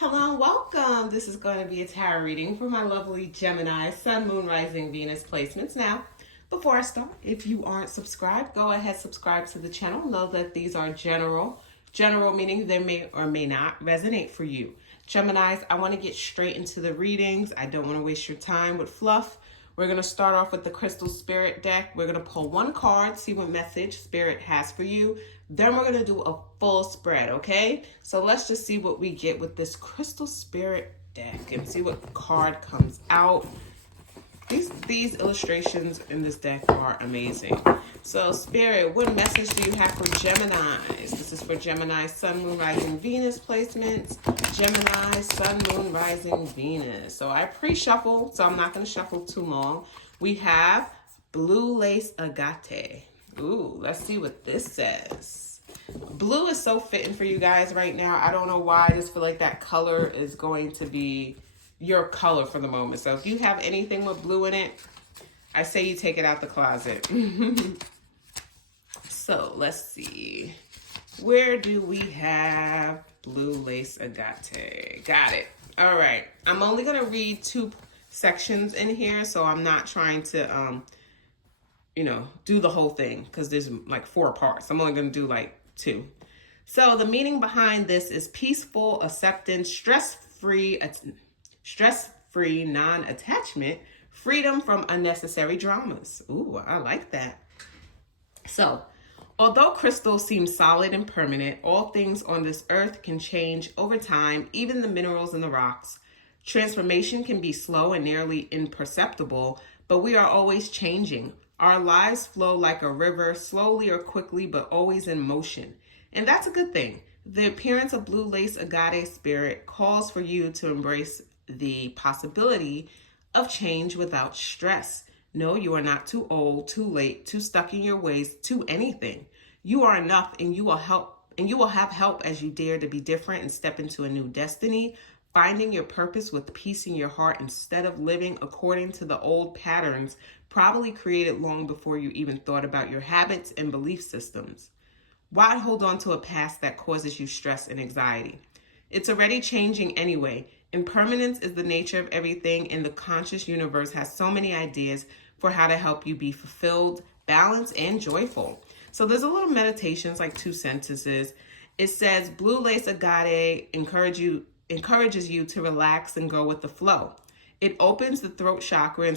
Hello and welcome. This is going to be a tarot reading for my lovely Gemini, Sun, Moon, Rising, Venus placements. Now, before I start, if you aren't subscribed, go ahead, subscribe to the channel. Know that these are general meaning they may or may not resonate for you. Geminis, I want to get straight into the readings. I don't want to waste your time with fluff. We're going to start off with the Crystal Spirit deck. We're going to pull one card, see what message Spirit has for you. Then we're going to do a full spread, okay? So let's just see what we get with this Crystal Spirit deck and see what card comes out. These illustrations in this deck are amazing. So Spirit, what message do you have for Geminis? This is for Gemini, Sun, Moon, Rising, Venus placements. Gemini, Sun, Moon, Rising, Venus. So I pre-shuffle, so I'm not going to shuffle too long. We have Blue Lace Agate. Ooh, let's see what this says. Blue is so fitting for you guys right now. I don't know why. I just feel like that color is going to be your color for the moment. So if you have anything with blue in it, I say you take it out the closet. So let's see. Where do we have Blue Lace Agate? Got it. All right. I'm only going to read 2 sections in here, so I'm not trying to, do the whole thing because there's like 4 parts. I'm only going to do like 2. So the meaning behind this is peaceful acceptance, stress-free, non-attachment, freedom from unnecessary dramas. Ooh, I like that. So, although crystals seem solid and permanent, all things on this earth can change over time, even the minerals in the rocks. Transformation can be slow and nearly imperceptible, but we are always changing. Our lives flow like a river, slowly or quickly, but always in motion. And that's a good thing. The appearance of Blue Lace Agate Spirit calls for you to embrace the possibility of change without stress. No, you are not too old, too late, too stuck in your ways, too anything. You are enough, and you will have help as you dare to be different and step into a new destiny, finding your purpose with peace in your heart instead of living according to the old patterns probably created long before you even thought about your habits and belief systems. Why hold on to a past that causes you stress and anxiety? It's already changing anyway. Impermanence is the nature of everything, and the conscious universe has so many ideas for how to help you be fulfilled, balanced, and joyful. So there's a little meditations, like 2 sentences. It says, Blue Lace Agate encourages you to relax and go with the flow. It opens the throat chakra and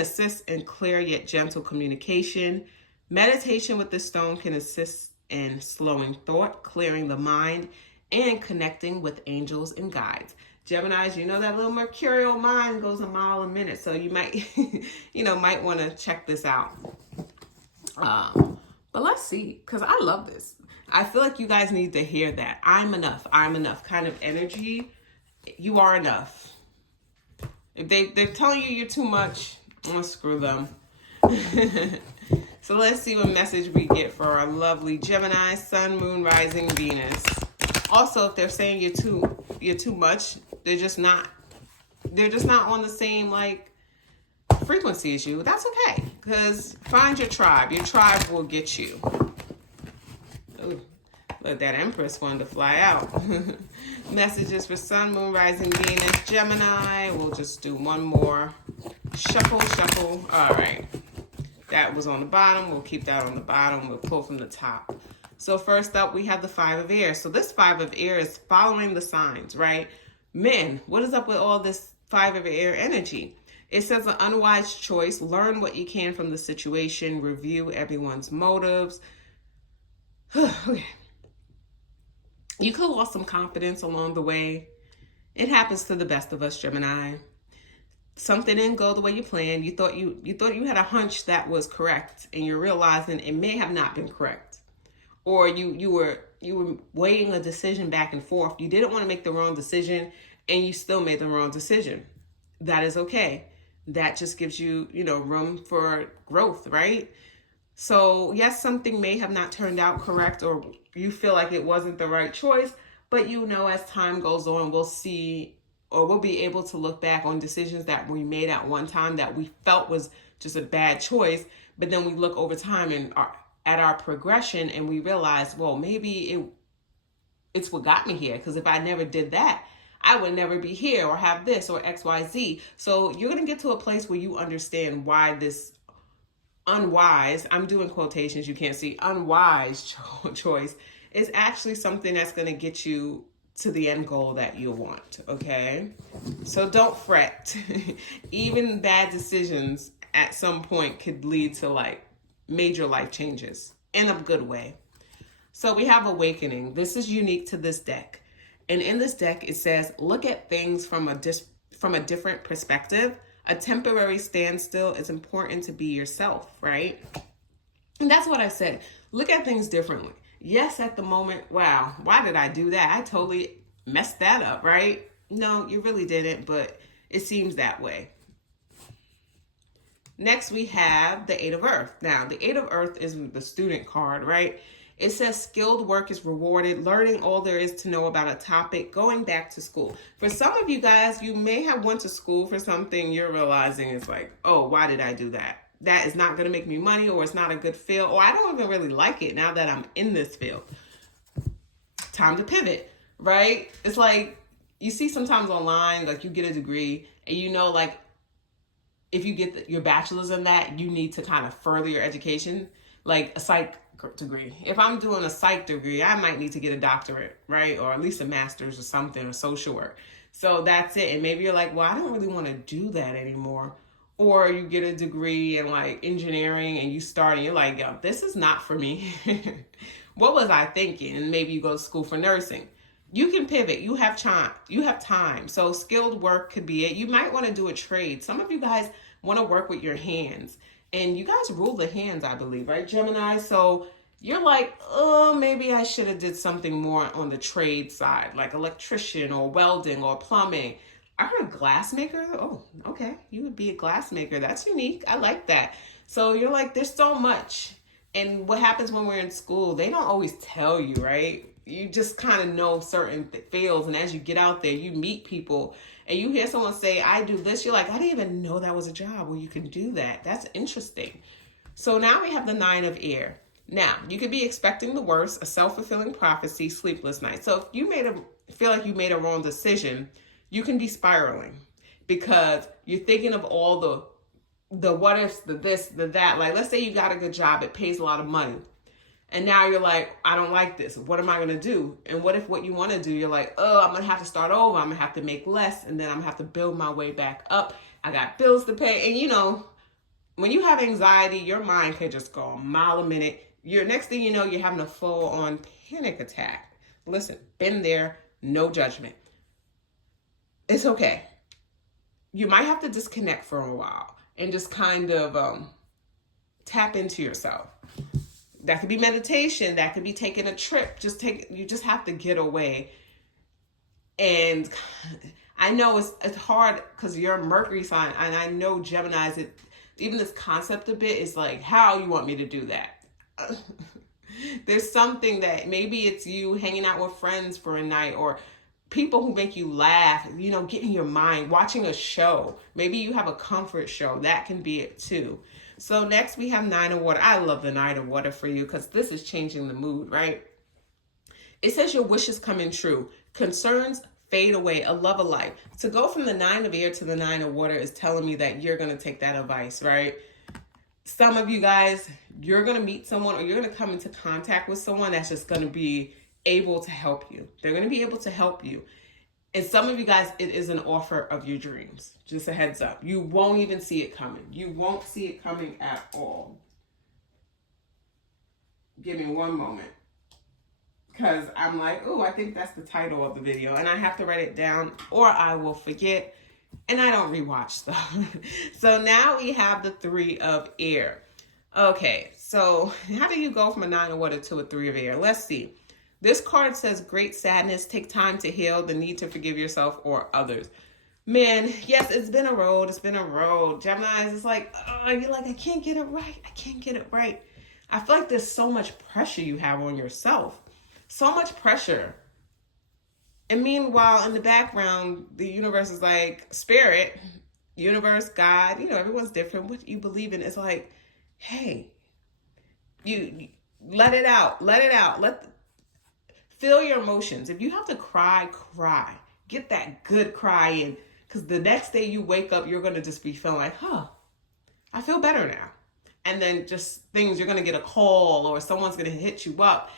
assists in clear yet gentle communication. Meditation with the stone can assist in slowing thought, clearing the mind, and connecting with angels and guides. Geminis, you know that little mercurial mind goes a mile a minute, so you might, might want to check this out. But let's see, because I love this. I feel like you guys need to hear that. I'm enough kind of energy. You are enough. If they're telling you you're too much, screw them. So let's see what message we get for our lovely Gemini, Sun, Moon, Rising, Venus. Also, if they're saying you're too much, they're just not on the same frequency as you. That's okay, because find your tribe. Your tribe will get you. Ooh, look, that Empress wanted to fly out. Messages for Sun, Moon, Rising, Venus, Gemini. We'll just do one more. Shuffle. All right. That was on the bottom. We'll keep that on the bottom. We'll pull from the top. So first up, we have the 5 of Air. So this 5 of Air is following the signs, right? Men, what is up with all this 5 of Air energy? It says an unwise choice. Learn what you can from the situation. Review everyone's motives. Okay. You could have lost some confidence along the way. It happens to the best of us, Gemini. Something didn't go the way you planned. You thought you had a hunch that was correct, and you're realizing it may have not been correct. Or you were weighing a decision back and forth. You didn't want to make the wrong decision, and you still made the wrong decision. That is okay. That just gives you, room for growth, right? So yes, something may have not turned out correct, or you feel like it wasn't the right choice, but as time goes on, we'll see, or we'll be able to look back on decisions that we made at one time that we felt was just a bad choice, but then we look over time and at our progression and we realize, well, maybe it's what got me here, because if I never did that, I would never be here or have this or XYZ. So you're going to get to a place where you understand why this unwise, I'm doing quotations, you can't see, unwise choice is actually something that's going to get you to the end goal that you want, okay? So don't fret. Even bad decisions at some point could lead to like major life changes in a good way. So we have awakening. This is unique to this deck. And in this deck, it says, look at things from a different perspective. A temporary standstill is important to be yourself, right? And that's what I said. Look at things differently. Yes, at the moment, wow, why did I do that? I totally messed that up, right? No, you really didn't, but it seems that way. Next, we have the Eight of Earth. Now, the Eight of Earth is the student card, right? It says skilled work is rewarded, learning all there is to know about a topic, going back to school. For some of you guys, you may have went to school for something you're realizing it's like, oh, why did I do that? That is not going to make me money, or it's not a good field, or I don't even really like it now that I'm in this field. Time to pivot, right? It's like you see sometimes online, like you get a degree and you know, like if you get your bachelor's in that, you need to kind of further your education, like a psych degree. If I'm doing a psych degree, I might need to get a doctorate, right? Or at least a master's or something, or social work. So that's it. And maybe you're like, well, I don't really want to do that anymore. Or you get a degree in like engineering and you start and you're like, yo, this is not for me. What was I thinking? And maybe you go to school for nursing. You can pivot. You have time. So skilled work could be it. You might want to do a trade. Some of you guys want to work with your hands. And you guys rule the hands, I believe, right, Gemini? So you're like, oh, maybe I should have did something more on the trade side, like electrician or welding or plumbing. I heard glassmaker. Oh, okay. You would be a glassmaker. That's unique. I like that. So you're like, there's so much. And what happens when we're in school, they don't always tell you, right? You just kind of know certain fields. And as you get out there, you meet people and you hear someone say, I do this. You're like, I didn't even know that was a job where you can do that. That's interesting. So now we have the Nine of Air. Now, you could be expecting the worst, a self-fulfilling prophecy, sleepless night. So if you feel like you made a wrong decision, you can be spiraling because you're thinking of all the what ifs, the this, the that. Like, let's say you got a good job, it pays a lot of money. And now you're like, I don't like this. What am I going to do? And what if what you want to do, you're like, oh, I'm going to have to start over. I'm going to have to make less. And then I'm going to have to build my way back up. I got bills to pay. And you know, when you have anxiety, your mind can just go a mile a minute. Next thing you know, you're having a full-on panic attack. Listen, been there, no judgment. It's okay. You might have to disconnect for a while and just kind of tap into yourself. That could be meditation. That could be taking a trip. You just have to get away. And I know it's hard because you're a Mercury sign, and I know Geminis, even this concept of it is like, how you want me to do that? There's something that maybe it's you hanging out with friends for a night, or people who make you laugh, you know, get in your mind, watching a show. Maybe you have a comfort show. That can be it too. So next we have Nine of Water. I love the Nine of Water for you because this is changing the mood, right? It says your wishes coming true. Concerns fade away. A love of life. To go from the Nine of Air to the Nine of Water is telling me that you're going to take that advice, right? Some of you guys, you're going to meet someone or you're going to come into contact with someone that's just going to be able to help you. They're going to be able to help you. And some of you guys, it is an offer of your dreams. Just a heads up. You won't even see it coming. You won't see it coming at all. Give me one moment. Because I'm like, oh, I think that's the title of the video. And I have to write it down or I will forget. And I don't rewatch stuff. So now we have the Three of Air. Okay, so how do you go from a Nine of Water to a Three of Air? Let's see. This card says great sadness, take time to heal, the need to forgive yourself or others. Man, yes, it's been a road. It's been a road. Gemini is like, oh, you're like, I can't get it right. I can't get it right. I feel like there's so much pressure you have on yourself. So much pressure. And meanwhile, in the background, the universe is like, spirit, universe, God, you know, everyone's different. What you believe in is like, hey, you let it out. Let it out. Feel your emotions. If you have to cry, cry. get that good cry in, because the next day you wake up, you're going to just be feeling like, I feel better now. And then just things, you're going to get a call or someone's going to hit you up.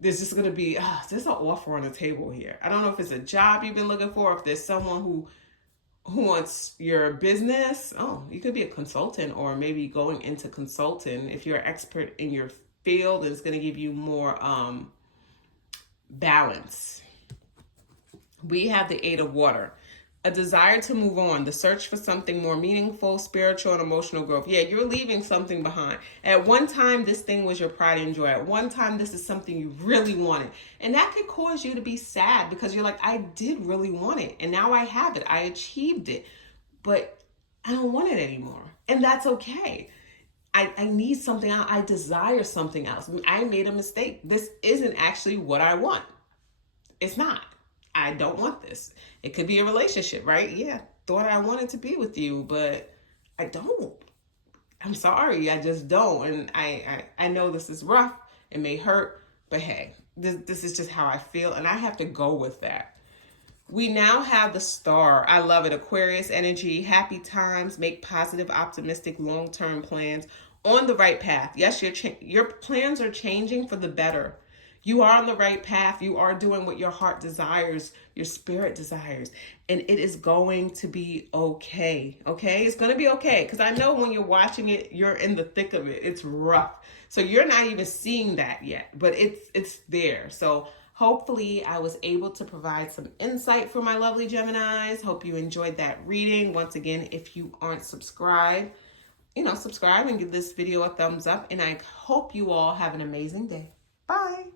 There's just going to be, there's an offer on the table here. I don't know if it's a job you've been looking for, if there's someone who wants your business. Oh, you could be a consultant, or maybe going into consulting if you're an expert in your field, and it's going to give you more balance. We have the Eight of Water. A desire to move on, the search for something more meaningful, spiritual, and emotional growth. Yeah, you're leaving something behind. At one time, this thing was your pride and joy. At one time, this is something you really wanted. And that could cause you to be sad, because you're like, I did really want it. And now I have it. I achieved it. But I don't want it anymore. And that's okay. I need something else. I desire something else. I made a mistake. This isn't actually what I want. It's not. I don't want this. It could be a relationship, right? Yeah, thought I wanted to be with you, but I don't. I'm sorry, I just don't. And I know this is rough. It may hurt, but hey, this is just how I feel, and I have to go with that. We now have the Star. I love it. Aquarius energy, happy times, make positive, optimistic, long-term plans, on the right path. Yes, your plans are changing for the better. You are on the right path. You are doing what your heart desires, your spirit desires, and it is going to be okay. Okay? It's going to be okay, because I know when you're watching it, you're in the thick of it. It's rough. So you're not even seeing that yet, but it's there. So hopefully I was able to provide some insight for my lovely Geminis. Hope you enjoyed that reading. Once again, if you aren't subscribed, subscribe and give this video a thumbs up, and I hope you all have an amazing day. Bye.